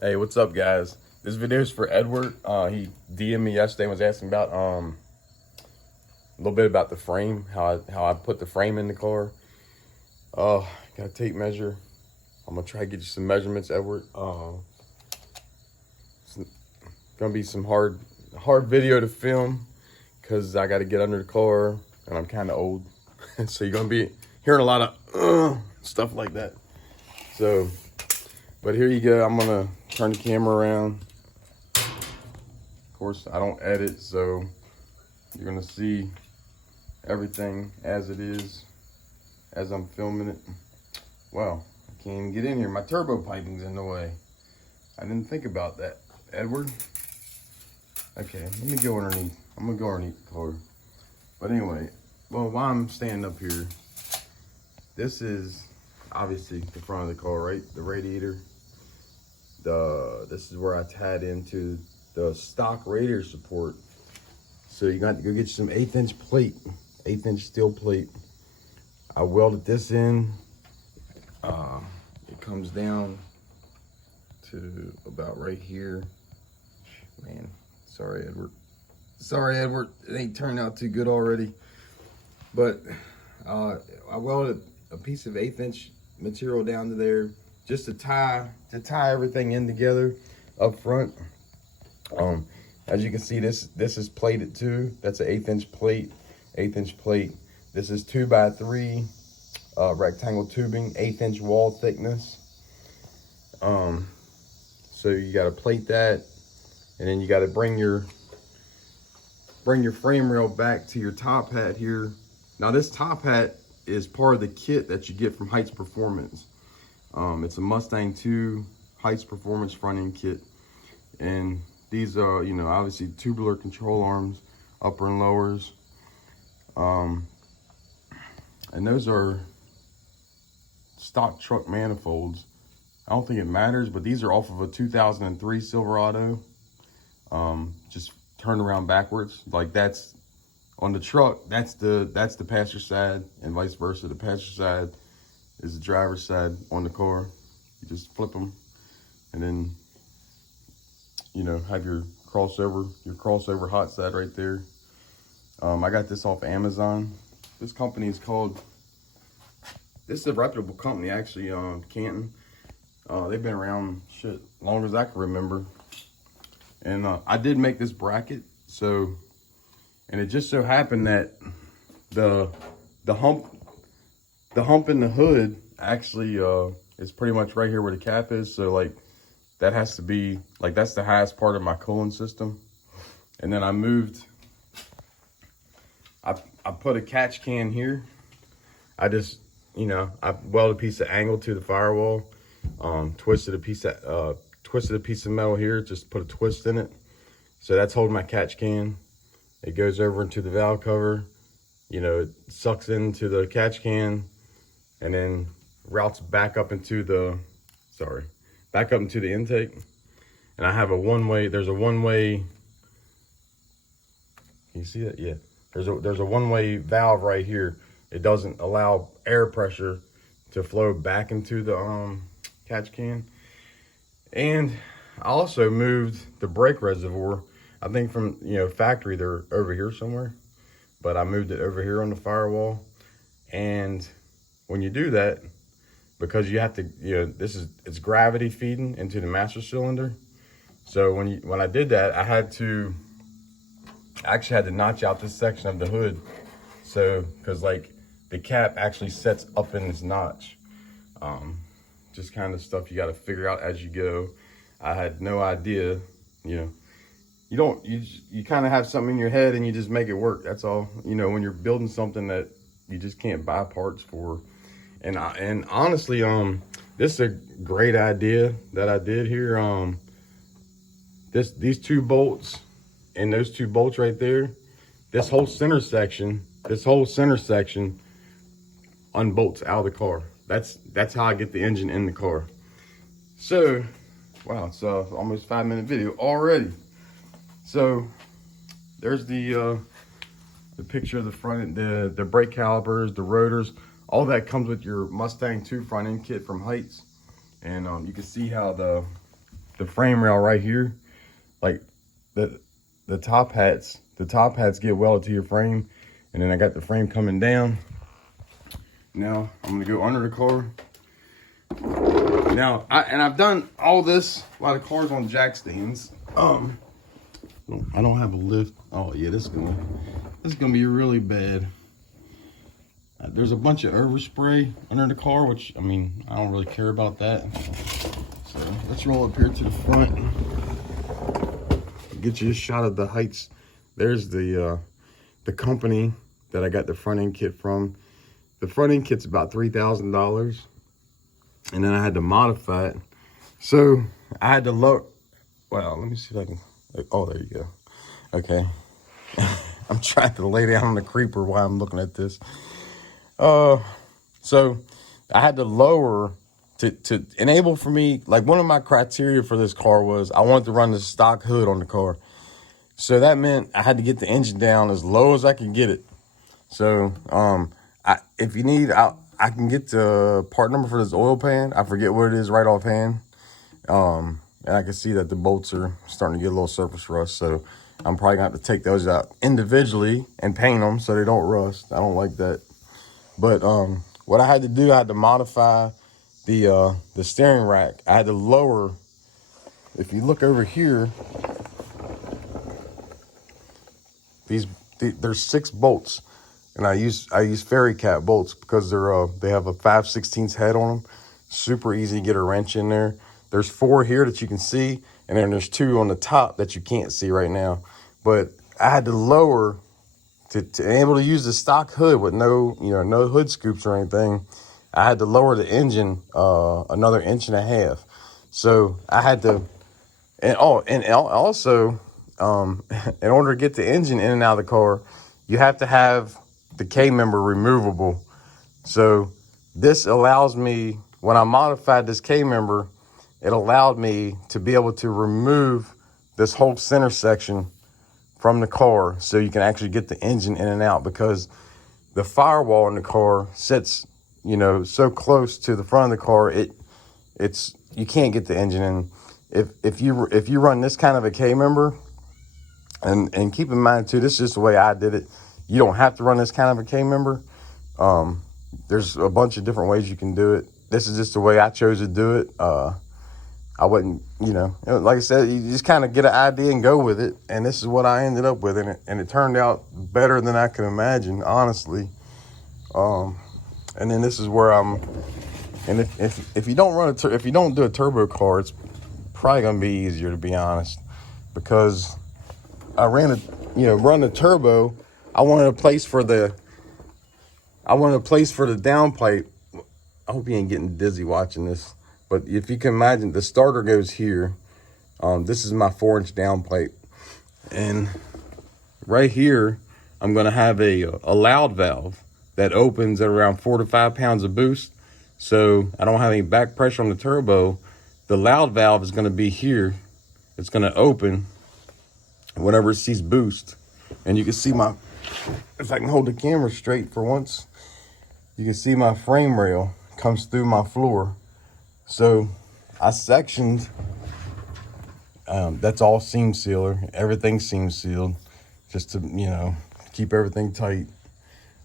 Hey, what's up, guys? This video is for Edward. He DM'd me yesterday and was asking about a little bit about the frame, how I put the frame in the car. Got a tape measure. I'm gonna try to get you some measurements, Edward. It's gonna be some hard video to film because I got to get under the car and I'm kind of old, so you're gonna be hearing a lot of stuff like that. So, but here you go. I'm gonna turn the camera around. Of course, I don't edit, so you're gonna see everything as it is as I'm filming it. Wow, I can't even get in here. My turbo piping's in the way. I didn't think about that, Edward. Okay, let me go underneath. I'm gonna go underneath the car. But anyway, well, while I'm standing up here, this is obviously the front of the car, right? The radiator. This is where I tied into the stock radiator support. So you got to go get you some 1/8 inch plate, 1/8 inch steel plate. I welded this in. It comes down to about right here. Man, sorry, Edward. Sorry, Edward. It ain't turned out too good already. But I welded a piece of 1/8 inch material down to there just to tie everything in together up front. As you can see, this is plated too. That's an 1/8 inch plate, 1/8 inch plate. This is 2x3 rectangle tubing, 1/8 inch wall thickness. So you got to plate that, and then you got to bring your frame rail back to your top hat here. Now this top hat is part of the kit that you get from Heights Performance. It's a Mustang 2 Heights Performance front end kit, and these are, you know, obviously tubular control arms, upper and lowers, and those are stock truck manifolds. I don't think it matters, but these are off of a 2003 Silverado, just turned around backwards. Like that's on the truck, that's the passenger side, and vice versa. The passenger side is the driver's side on the car. You just flip them, and then, you know, have your crossover hot side right there. I got this off Amazon. This company is called, this is a reputable company actually, Canton. They've been around shit long as I can remember. And I did make this bracket, so, and it just so happened that the hump in the hood actually is pretty much right here where the cap is. So like that has to be, like, that's the highest part of my cooling system. And then I moved, I put a catch can here. I just, you know, I welded a piece of angle to the firewall, twisted a piece of metal here, just put a twist in it. So that's holding my catch can. It goes over into the valve cover, you know, it sucks into the catch can, and then routes back up into the intake. And I have a one-way, there's a one-way, can you see that? Yeah, there's a one-way valve right here. It doesn't allow air pressure to flow back into the catch can. And I also moved the brake reservoir. I think from, you know, factory, they're over here somewhere, but I moved it over here on the firewall. And when you do that, because you have to, you know, it's gravity feeding into the master cylinder. So when I did that, I actually had to notch out this section of the hood. So, cause like the cap actually sets up in this notch. Just kind of stuff you got to figure out as you go. I had no idea, you know, you kind of have something in your head and you just make it work. That's all, you know, when you're building something that you just can't buy parts for. And honestly, this is a great idea that I did here. These two bolts and those two bolts right there, this whole center section unbolts out of the car. That's how I get the engine in the car. So, wow, it's almost 5-minute video already. So there's the picture of the front, the brake calipers, the rotors, all that comes with your Mustang 2 front end kit from Heights. And you can see how the the frame rail right here, like the top hats get welded to your frame, and then I got the frame coming down. Now I'm gonna go under the car. Now I've done all this while the car's on jack stands. I don't have a lift. Oh yeah, this is gonna be really bad. There's a bunch of overspray under the car, which, I mean, I don't really care about that. So let's roll up here to the front. Get you a shot of the heights. There's the company that I got the front end kit from. The front end kit's about $3,000, and then I had to modify it. So I had to lower. Well, let me see if I can. Oh, there you go. Okay. I'm trying to lay down on the creeper while I'm looking at this. So I had to lower to enable for me, like one of my criteria for this car was I wanted to run the stock hood on the car. So that meant I had to get the engine down as low as I could get it. So, if you need, I can get the part number for this oil pan. I forget what it is right offhand. And I can see that the bolts are starting to get a little surface rust. So I'm probably gonna have to take those out individually and paint them so they don't rust. I don't like that. But what I had to do, I had to modify the steering rack. I had to lower. If you look over here, there's 6 bolts, and I use ferry cap bolts because they have a 5/16 head on them. Super easy to get a wrench in there. There's 4 here that you can see, and then there's 2 on the top that you can't see right now. But I had to lower to be able to use the stock hood with no hood scoops or anything. I had to lower the engine another 1.5 inches. So I had to, and also, in order to get the engine in and out of the car, you have to have the K-member removable. So this allows me, when I modified this K-member, it allowed me to be able to remove this whole center section from the car so you can actually get the engine in and out, because the firewall in the car sits, so close to the front of the car, it's you can't get the engine in. If you run this kind of a K-member, and keep in mind too, this is just the way I did it. You don't have to run this kind of a K-member. There's a bunch of different ways you can do it. This is just the way I chose to do it. I wouldn't, like I said, you just kind of get an idea and go with it. And this is what I ended up with, and it turned out better than I could imagine, honestly. And then this is where I'm. And if you don't if you don't do a turbo car, it's probably gonna be easier, to be honest, because I run the turbo. I wanted a place for the downpipe. I hope you ain't getting dizzy watching this. But if you can imagine, the starter goes here. This is my 4-inch downpipe. And right here, I'm going to have a loud valve that opens at around 4 to 5 pounds of boost. So I don't have any back pressure on the turbo. The loud valve is going to be here. It's going to open whenever it sees boost. And you can see if I can hold the camera straight for once, you can see my frame rail comes through my floor. So I sectioned, that's all seam sealer. Everything's seam sealed just to, keep everything tight.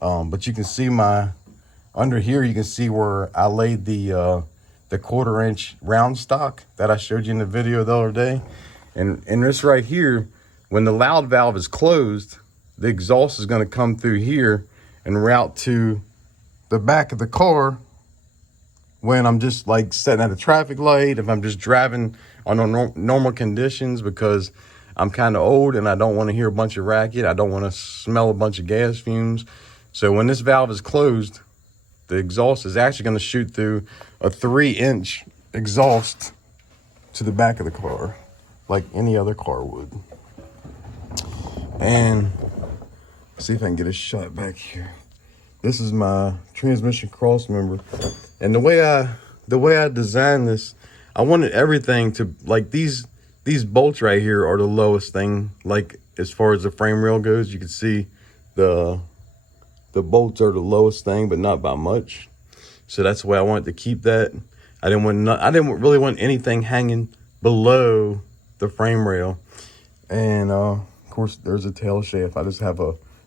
But you can see under here, you can see where I laid the 1/4-inch round stock that I showed you in the video the other day. And this right here, when the loud valve is closed, the exhaust is going to come through here and route to the back of the car when I'm just like sitting at a traffic light, if I'm just driving on normal conditions, because I'm kind of old and I don't want to hear a bunch of racket. I don't want to smell a bunch of gas fumes. So when this valve is closed, the exhaust is actually going to shoot through a 3-inch exhaust to the back of the car, like any other car would. And see if I can get a shot back here. This is my transmission cross member. And the way I designed this, I wanted everything to, like, these bolts right here are the lowest thing, like as far as the frame rail goes. You can see the bolts are the lowest thing, but not by much. So that's the way I wanted to keep that. I didn't really want anything hanging below the frame rail. And of course there's a tail shaft. I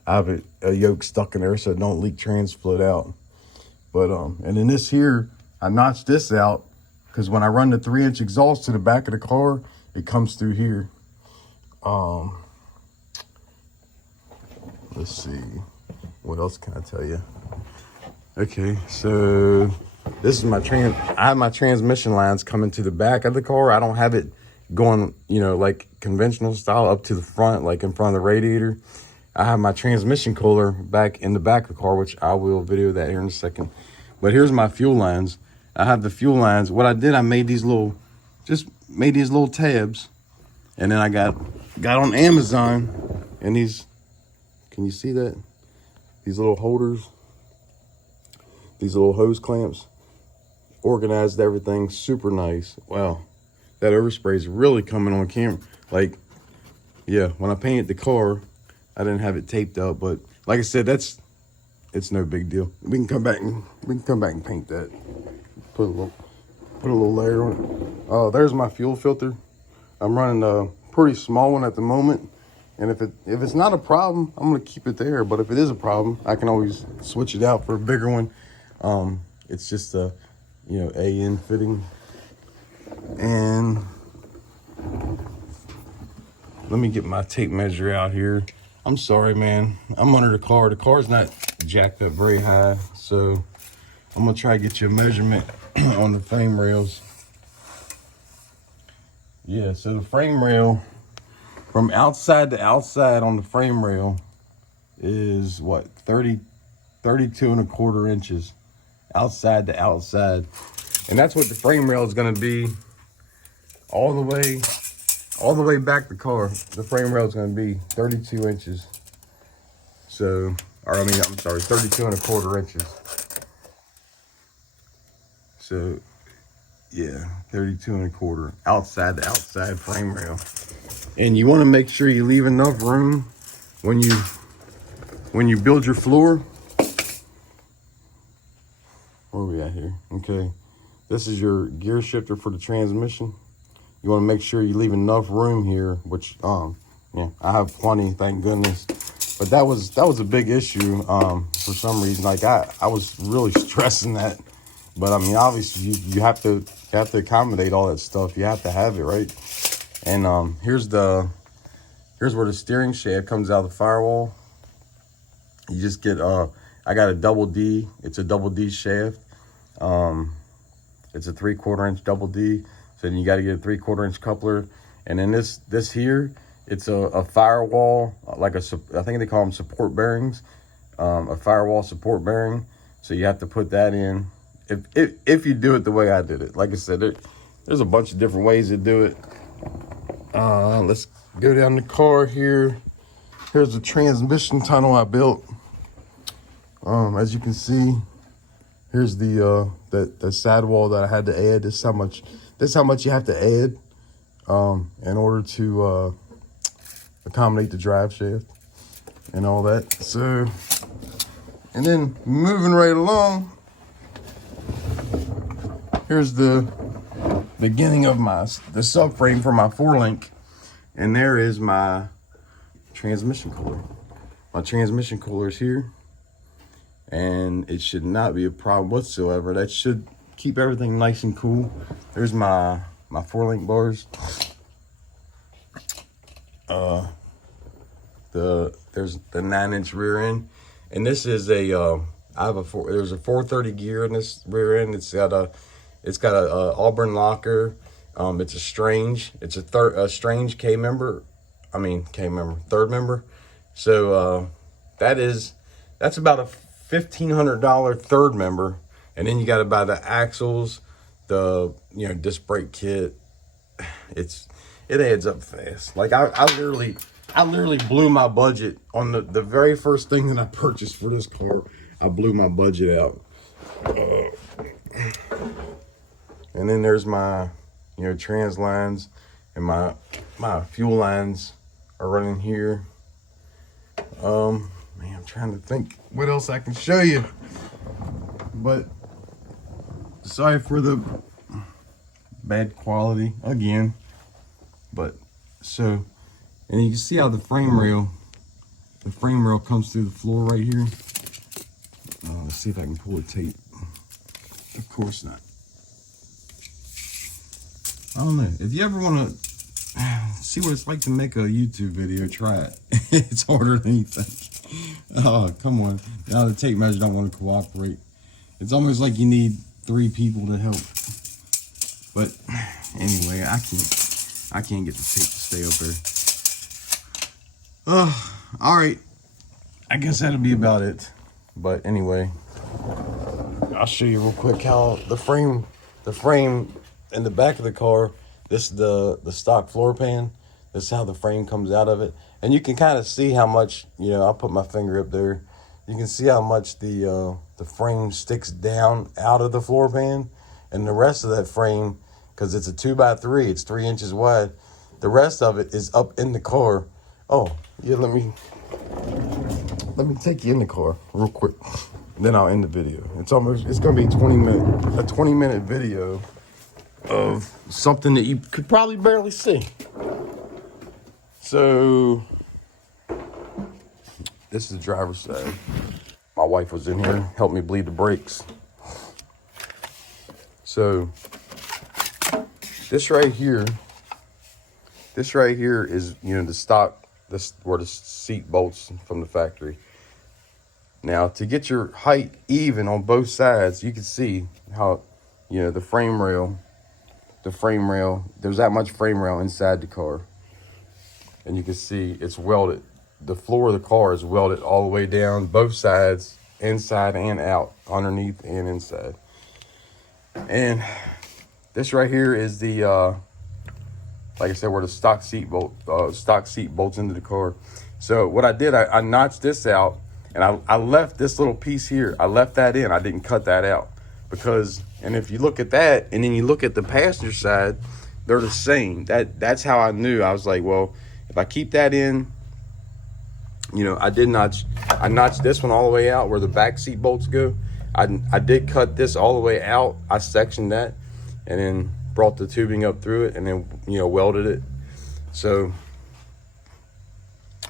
have a yoke stuck in there so it don't leak trans fluid out. But and then this here, I notched this out because when I run the 3-inch exhaust to the back of the car, it comes through here. Let's see, what else can I tell you? Okay, so this is I have my transmission lines coming to the back of the car. I don't have it going, you know, like conventional style up to the front, like in front of the radiator. I have my transmission cooler back in the back of the car, which I will video that here in a second. But here's my fuel lines. I have the fuel lines. What I did, I made these little tabs, and then I got on Amazon, and these, can you see that? These little holders, these little hose clamps, organized everything, super nice. Wow, that overspray is really coming on camera. Like, yeah, when I painted the car, I didn't have it taped up, but like I said, it's no big deal. We can come back and paint that. Put a little layer on it. Oh, there's my fuel filter. I'm running a pretty small one at the moment, and if it's not a problem, I'm gonna keep it there. But if it is a problem, I can always switch it out for a bigger one. It's just a, you know, AN fitting. And let me get my tape measure out here. I'm sorry, man. I'm under the car. The car's not jacked up very high, so I'm gonna try to get you a measurement on the frame rails. Yeah, so the frame rail from outside to outside on the frame rail is what, 32 1/4 inches outside to outside. And that's what the frame rail is gonna be all the way back the car. The frame rail is gonna be 32 inches. So, or I mean, I'm sorry, 32 1/4 inches. So, yeah, 32 1/4 outside to outside frame rail. And you want to make sure you leave enough room when you build your floor. Where are we at here? Okay, this is your gear shifter for the transmission. You want to make sure you leave enough room here, which yeah, I have plenty, thank goodness. But that was a big issue for some reason. Like I was really stressing that. But I mean, obviously you have to accommodate all that stuff. You have to have it, right? And here's where the steering shaft comes out of the firewall. You just get I got a double D. It's a double D shaft. It's a 3/4 inch double D. So then you got to get a 3/4 inch coupler. And then this here, it's a firewall, like I think they call them support bearings, a firewall support bearing. So you have to put that in. If you do it the way I did it. Like I said, there's a bunch of different ways to do it. Let's go down the car here. Here's the transmission tunnel I built. As you can see, here's the sidewall that I had to add. This is how much you have to add in order to accommodate the drive shaft and all that. So, and then moving right along, here's the beginning of the subframe for my 4-link, and there is my transmission cooler. My transmission cooler is here, and it should not be a problem whatsoever. That should keep everything nice and cool. There's my 4-link bars. There's the 9-inch rear end, and this is there's a 430 gear in this rear end. It's got a Auburn locker. It's a strange third member. So that's about a $1,500 third member, and then you got to buy the axles, the disc brake kit. It adds up fast. Like I literally blew my budget on the very first thing that I purchased for this car. I blew my budget out. And then there's my trans lines, and my fuel lines are running here. Man, I'm trying to think what else I can show you, but sorry for the bad quality again. But so, and you can see how the frame rail comes through the floor right here. Let's see if I can pull the tape. Of course not. I don't know. If you ever want to see what it's like to make a YouTube video, try it. It's harder than you think. Oh, come on. Now the tape measure don't want to cooperate. It's almost like you need 3 people to help. But anyway, I can't get the tape to stay up there. All right. I guess that'll be about it. But anyway, I'll show you real quick how the frame in the back of the car, this is the stock floor pan. This is how the frame comes out of it. And you can kind of see how much, I'll put my finger up there. You can see how much the frame sticks down out of the floor pan. And the rest of that frame, because it's a 2x3, it's 3 inches wide. The rest of it is up in the car. Oh, yeah, let me take you in the car real quick. Then I'll end the video. It's gonna be a 20-minute video of something that you could probably barely see. So this is the driver's side. My wife was in here, helped me bleed the brakes. So this right here is, the stock, this where the seat bolts from the factory. Now, to get your height even on both sides, you can see how, the frame rail, there's that much frame rail inside the car. And you can see it's welded. The floor of the car is welded all the way down, both sides, inside and out, underneath and inside. And this right here is the, like I said, where the stock seat bolts into the car. So what I did, I notched this out. And I left this little piece here. I left that in. I didn't cut that out and if you look at that and then you look at the passenger side, they're the same. That's how I knew. I was like, well, if I keep that in, I notched this one all the way out where the back seat bolts go. I did cut this all the way out. I sectioned that and then brought the tubing up through it and then, welded it. So,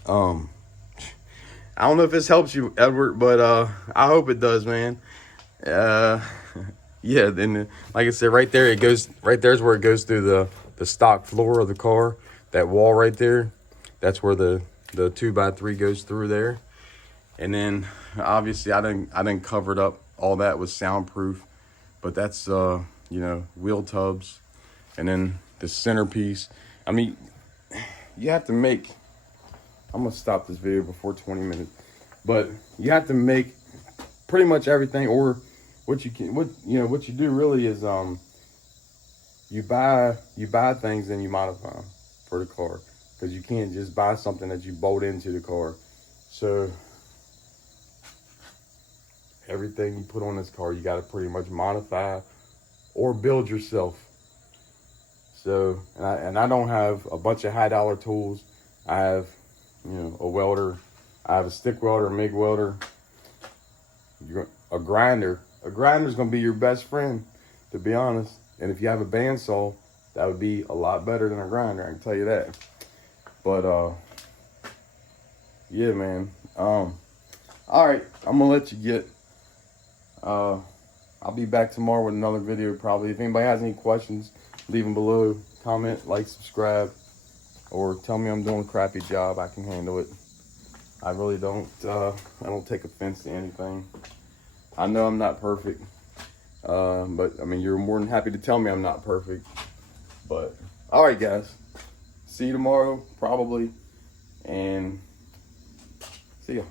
I don't know if this helps you, Edward, but I hope it does, man. Yeah, then like I said, right there's where it goes through the stock floor of the car. That wall right there, that's where the 2x3 goes through there. And then obviously I didn't cover it up. All that was soundproof, but that's wheel tubs, and then the centerpiece. I mean, you have to make. I'm gonna stop this video before 20 minutes, but you have to make pretty much everything, or what you do really is you buy things and you modify them for the car, because you can't just buy something that you bolt into the car. So everything you put on this car, you got to pretty much modify or build yourself. So and I don't have a bunch of $high tools. I have a welder, I have a stick welder, a MIG welder, a grinder. A grinder's gonna be your best friend, to be honest. And if you have a bandsaw, that would be a lot better than a grinder, I can tell you that. But yeah, man. All right, I'm gonna let you get. I'll be back tomorrow with another video probably. If anybody has any questions, leave them below. Comment, like, subscribe. Or tell me I'm doing a crappy job. I can handle it. I really don't. I don't take offense to anything. I know I'm not perfect, but I mean, you're more than happy to tell me I'm not perfect. But all right, guys. See you tomorrow, probably, and see ya.